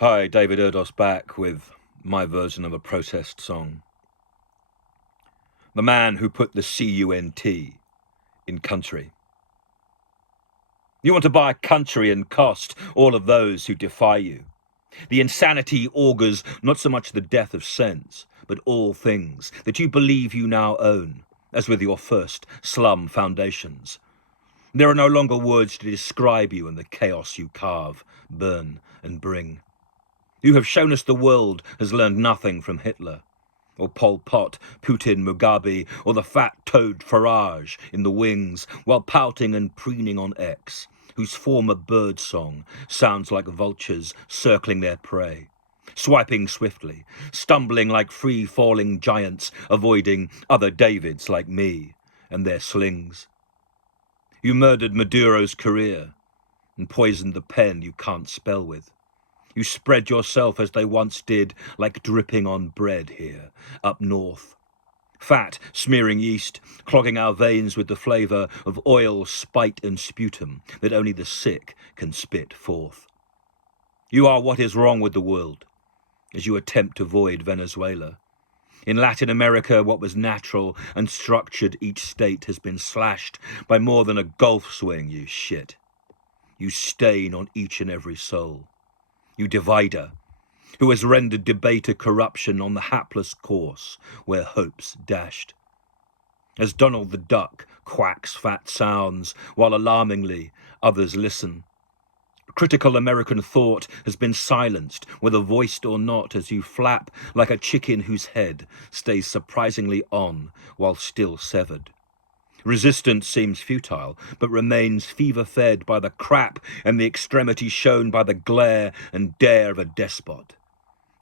Hi, David Erdos back with my version of a protest song. The man who put the CUNT in country. You want to buy country and cost all of those who defy you. The insanity augurs not so much the death of sense, but all things that you believe you now own, as with your first slum foundations. There are no longer words to describe you and the chaos you carve, burn, and bring. You have shown us the world has learned nothing from Hitler, or Pol Pot, Putin, Mugabe, or the fat-toed Farage in the wings, while pouting and preening on X, whose former bird song sounds like vultures circling their prey, swiping swiftly, stumbling like free-falling giants, avoiding other Davids like me and their slings. You murdered Maduro's career and poisoned the pen you can't spell with. You spread yourself as they once did, like dripping on bread here, up north. Fat smearing yeast, clogging our veins with the flavour of oil, spite and sputum that only the sick can spit forth. You are what is wrong with the world, as you attempt to void Venezuela. In Latin America, what was natural and structured each state has been slashed by more than a golf swing, you shit. You stain on each and every soul. You divider, who has rendered debate a corruption on the hapless course where hope's dashed. As Donald the Duck quacks fat sounds, while alarmingly others listen. Critical American thought has been silenced, whether voiced or not, as you flap like a chicken whose head stays surprisingly on while still severed. Resistance seems futile, but remains fever-fed by the crap and the extremity shown by the glare and dare of a despot,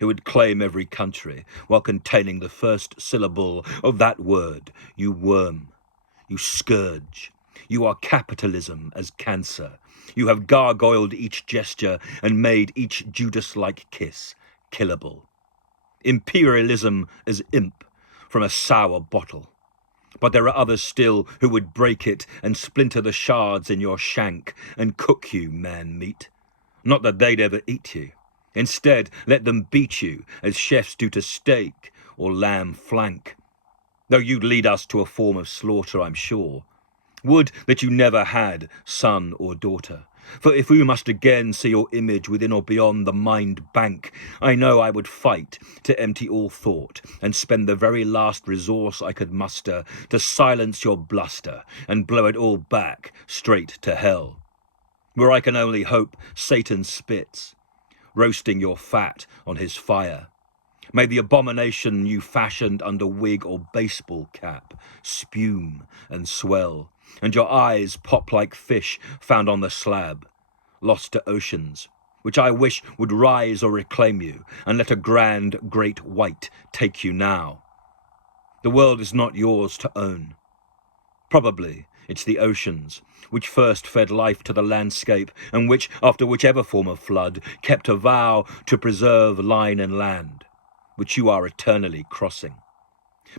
who would claim every country while containing the first syllable of that word, you worm, you scourge. You are capitalism as cancer. You have gargoyled each gesture and made each Judas-like kiss killable. Imperialism as imp from a sour bottle. But there are others still who would break it and splinter the shards in your shank and cook you, man meat. Not that they'd ever eat you. Instead, let them beat you as chefs do to steak or lamb flank. Though you'd lead us to a form of slaughter, I'm sure. Would that you never had son or daughter. For if we must again see your image within or beyond the mind bank, I know I would fight to empty all thought and spend the very last resource I could muster to silence your bluster and blow it all back straight to hell, where I can only hope Satan spits, roasting your fat on his fire. May the abomination you fashioned under wig or baseball cap spume and swell, and your eyes pop like fish found on the slab, lost to oceans, which I wish would rise or reclaim you, and let a grand great white take you now. The world is not yours to own. Probably it's the oceans, which first fed life to the landscape, and which, after whichever form of flood, kept a vow to preserve line and land, which you are eternally crossing.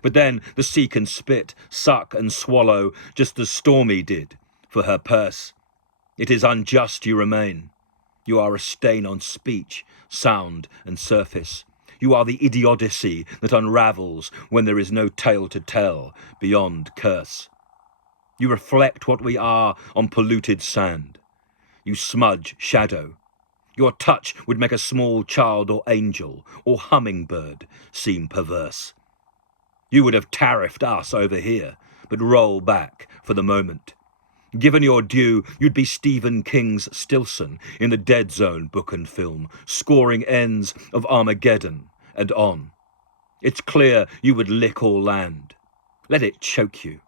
But then the sea can spit, suck and swallow just as Stormy did for her purse. It is unjust you remain. You are a stain on speech, sound and surface. You are the idiocy that unravels when there is no tale to tell beyond curse. You reflect what we are on polluted sand. You smudge shadow. Your touch would make a small child or angel or hummingbird seem perverse. You would have tariffed us over here, but roll back for the moment. Given your due, you'd be Stephen King's Stilson in the Dead Zone book and film, scoring ends of Armageddon and on. It's clear you would lick all land. Let it choke you.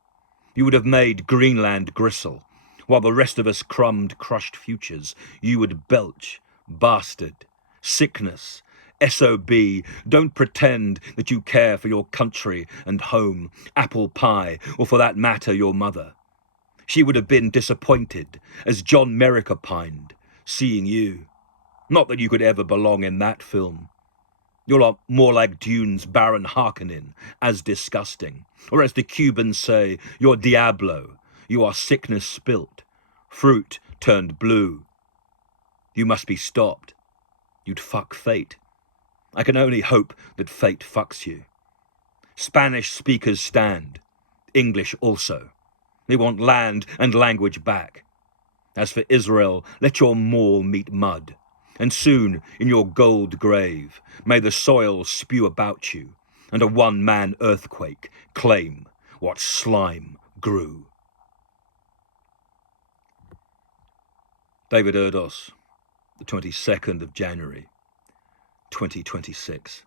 You would have made Greenland gristle, while the rest of us crumbed crushed futures. You would belch, bastard, sickness, SOB, don't pretend that you care for your country and home, apple pie, or for that matter, your mother. She would have been disappointed, as John Merrick opined, seeing you. Not that you could ever belong in that film. You're more like Dune's Baron Harkonnen, as disgusting. Or as the Cubans say, you're Diablo. You are sickness spilt, fruit turned blue. You must be stopped. you'd fuck fate. I can only hope that fate fucks you. Spanish speakers stand, English also. They want land and language back. As for Israel, let your maul meet mud, and soon in your gold grave may the soil spew about you, and a one-man earthquake claim what slime grew. David Erdos, the 22nd of January, 2026.